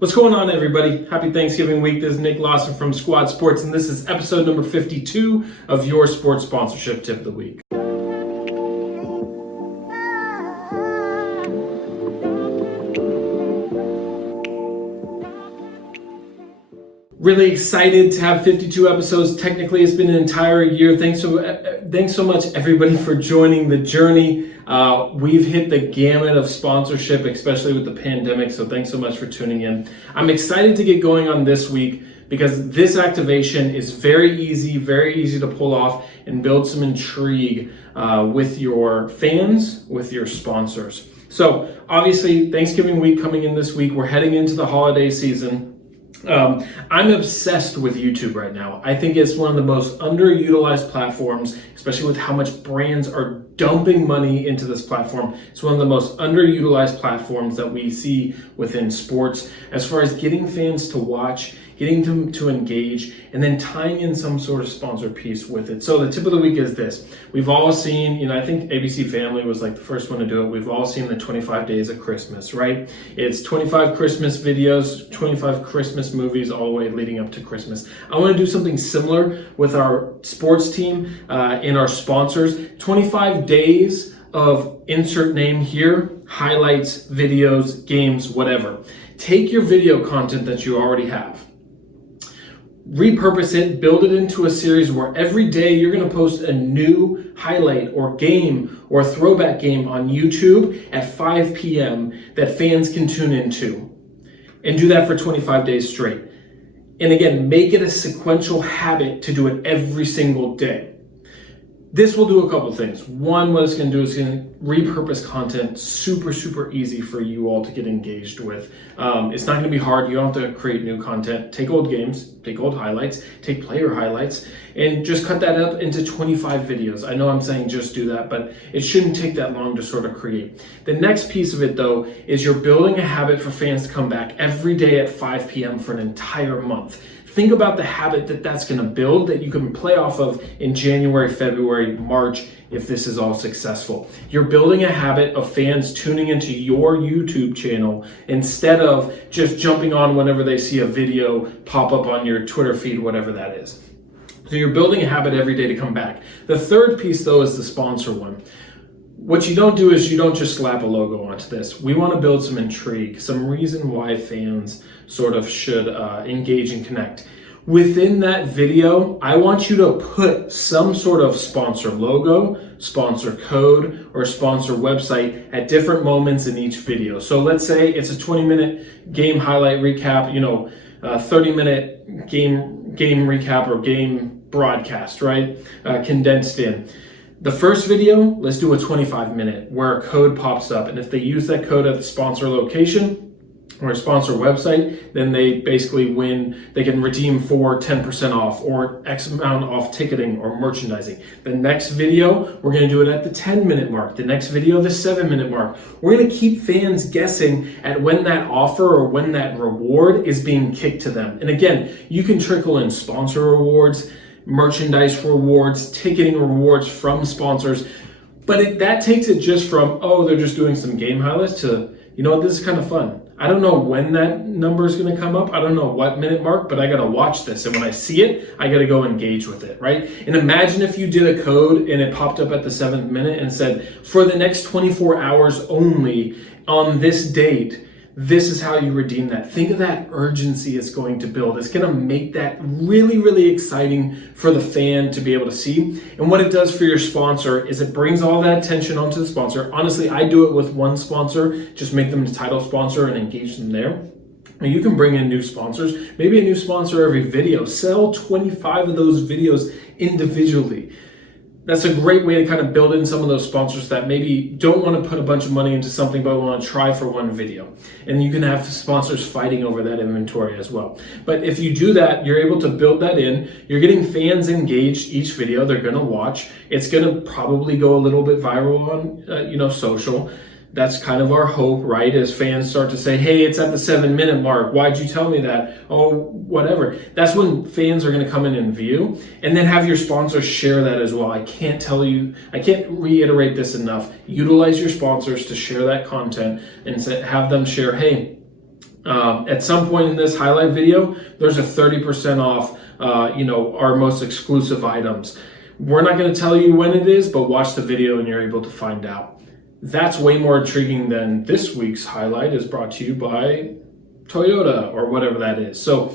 What's going on, everybody? Happy Thanksgiving week. This is Nick Lawson from Squad Sports, and this is episode number 52 of your sports sponsorship tip of the week. Really excited to have 52 episodes. Technically, it's been an entire year. Thanks so much, everybody, for joining the journey. We've hit the gamut of sponsorship, especially with the pandemic, so thanks so much for tuning in. I'm excited to get going on this week because this activation is very easy to pull off and build some intrigue with your fans, with your sponsors. So obviously, Thanksgiving week coming in this week, we're heading into the holiday season. I'm obsessed with YouTube right now. I think it's one of the most underutilized platforms, especially with how much brands are dumping money into this platform. It's one of the most underutilized platforms that we see within sports as far as getting fans to watch, getting them to engage, and then tying in some sort of sponsor piece with it. So the tip of the week is this. We've all seen, I think ABC Family was like the first one to do it. We've all seen the 25 Days of Christmas, right? It's 25 Christmas videos, 25 Christmas movies, all the way leading up to Christmas. I want to do something similar with our sports team and our sponsors. 25 days of insert name here, highlights, videos, games, whatever. Take your video content that you already have, repurpose it, build it into a series where every day you're going to post a new highlight or game or throwback game on YouTube at 5 p.m. that fans can tune into. And do that for 25 days straight. And again, make it a sequential habit to do it every single day. This will do a couple things. One, what it's going to do is going to repurpose content super easy for you all to get engaged with. It's not going to be hard. You don't have to create new content. Take old games, take old highlights, take player highlights, and just cut that up into 25 videos. I know I'm saying just do that, but it shouldn't take that long to sort of create. The next piece of it, though, is you're building a habit for fans to come back every day at 5 p.m. for an entire month. Think about the habit that that's going to build that you can play off of in January, February, March, if this is all successful. You're building a habit of fans tuning into your YouTube channel instead of just jumping on whenever they see a video pop up on your Twitter feed, whatever that is. So you're building a habit every day to come back. The third piece, though, is the sponsor one. What you don't do is you don't just slap a logo onto this. We want to build some intrigue, some reason why fans sort of should engage and connect. Within that video, I want you to put some sort of sponsor logo, sponsor code, or sponsor website at different moments in each video. So let's say it's a 20-minute game highlight recap, 30-minute game recap or game broadcast, right? Condensed in. The first video, let's do a 25-minute where a code pops up. And if they use that code at the sponsor location or a sponsor website, then they basically win. They can redeem for 10% off or X amount off ticketing or merchandising. The next video, we're going to do it at the 10-minute mark. The next video, the 7-minute mark. We're going to keep fans guessing at when that offer or when that reward is being kicked to them. And again, you can trickle in sponsor rewards, merchandise rewards, ticketing rewards from sponsors, but that takes it just from, they're just doing some game highlights to, this is kind of fun. I don't know when that number is going to come up. I don't know what minute mark, but I got to watch this. And when I see it, I got to go engage with it, right? And imagine if you did a code and it popped up at the 7th minute and said, for the next 24 hours only on this date, this is how you redeem that. Think of that urgency it's going to build. It's going to make that really exciting for the fan to be able to see. And what it does for your sponsor is it brings all that attention onto the sponsor. Honestly, I do it with one sponsor. Just make them the title sponsor and engage them there. And you can bring in new sponsors, maybe a new sponsor every video. Sell 25 of those videos individually. That's a great way to kind of build in some of those sponsors that maybe don't want to put a bunch of money into something but want to try for one video. And you can have sponsors fighting over that inventory as well. But if you do that, you're able to build that in. You're getting fans engaged each video. They're going to watch. It's going to probably go a little bit viral on social. That's kind of our hope, right? As fans start to say, hey, it's at the 7-minute mark. Why'd you tell me that? Oh, whatever. That's when fans are going to come in and view, and then have your sponsors share that as well. I can't reiterate this enough. Utilize your sponsors to share that content and have them share, hey, At some point in this highlight video, there's a 30% off, our most exclusive items. We're not going to tell you when it is, but watch the video and you're able to find out. That's way more intriguing than this week's highlight is brought to you by Toyota or whatever that is. So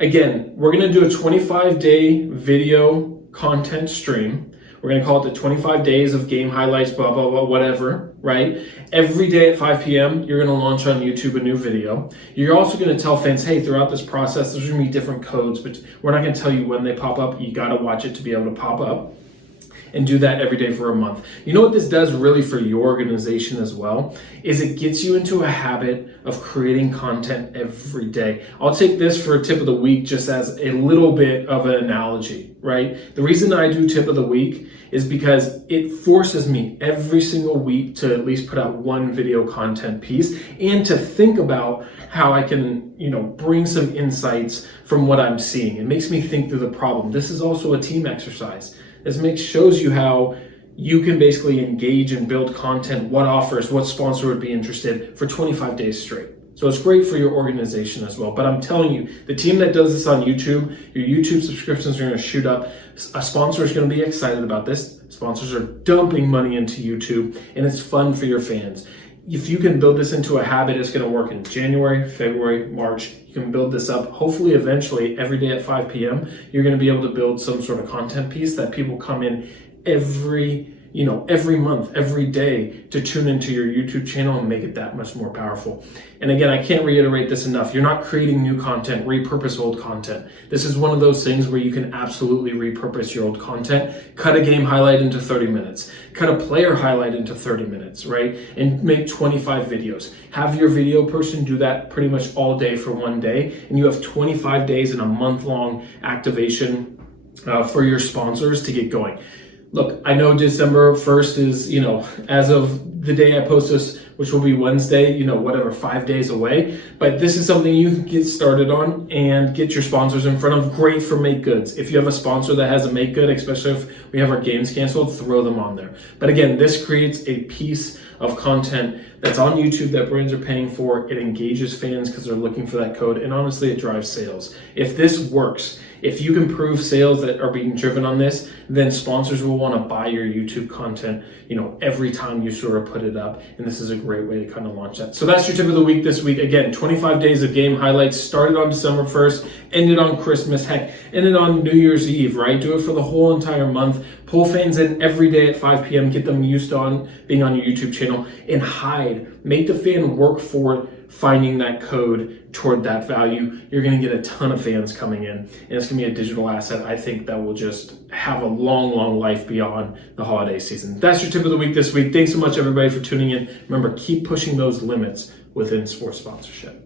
again, we're going to do a 25-day video content stream. We're going to call it the 25 days of game highlights, blah, blah, blah, whatever, right? Every day at 5 p.m., you're going to launch on YouTube a new video. You're also going to tell fans, hey, throughout this process, there's going to be different codes, but we're not going to tell you when they pop up. You got to watch it to be able to pop up. And do that every day for a month. You know what this does really for your organization as well, is it gets you into a habit of creating content every day. I'll take this for a tip of the week just as a little bit of an analogy, right? The reason I do tip of the week is because it forces me every single week to at least put out one video content piece and to think about how I can, bring some insights from what I'm seeing. It makes me think through the problem. This is also a team exercise. This shows you how you can basically engage and build content, what offers, what sponsor would be interested for 25 days straight. So it's great for your organization as well. But I'm telling you, the team that does this on YouTube, your YouTube subscriptions are going to shoot up. A sponsor is going to be excited about this. Sponsors are dumping money into YouTube, and it's fun for your fans. If you can build this into a habit, it's going to work in January, February, March. You can build this up. Hopefully, eventually, every day at 5 p.m., you're going to be able to build some sort of content piece that people come in every month, every day to tune into your YouTube channel and make it that much more powerful. And again, I can't reiterate this enough. You're not creating new content, repurpose old content. This is one of those things where you can absolutely repurpose your old content, cut a game highlight into 30 minutes, cut a player highlight into 30 minutes, right? And make 25 videos. Have your video person do that pretty much all day for one day. And you have 25 days in a month-long activation for your sponsors to get going. Look, I know December 1st is, as of the day I post this, which will be Wednesday, 5 days away. But this is something you can get started on and get your sponsors in front of. Great for make goods. If you have a sponsor that has a make good, especially if we have our games canceled, throw them on there. But again, this creates a piece of content that's on YouTube that brands are paying for. It engages fans because they're looking for that code. And honestly, it drives sales. If this works, if you can prove sales that are being driven on this, then sponsors will want to buy your YouTube content, every time you sort of put it up. And this is a great way to kind of launch that. So that's your tip of the week this week. Again, 25 days of game highlights started on December 1st, ended on Christmas, heck, ended on New Year's Eve, right? Do it for the whole entire month. Pull fans in every day at 5 p.m. Get them used to being on your YouTube channel and hide. Make the fan work for finding that code toward that value. You're going to get a ton of fans coming in, and it's going to be a digital asset, I think, that will just have a long, long life beyond the holiday season. That's your tip of the week this week. Thanks so much, everybody, for tuning in. Remember, keep pushing those limits within sports sponsorship.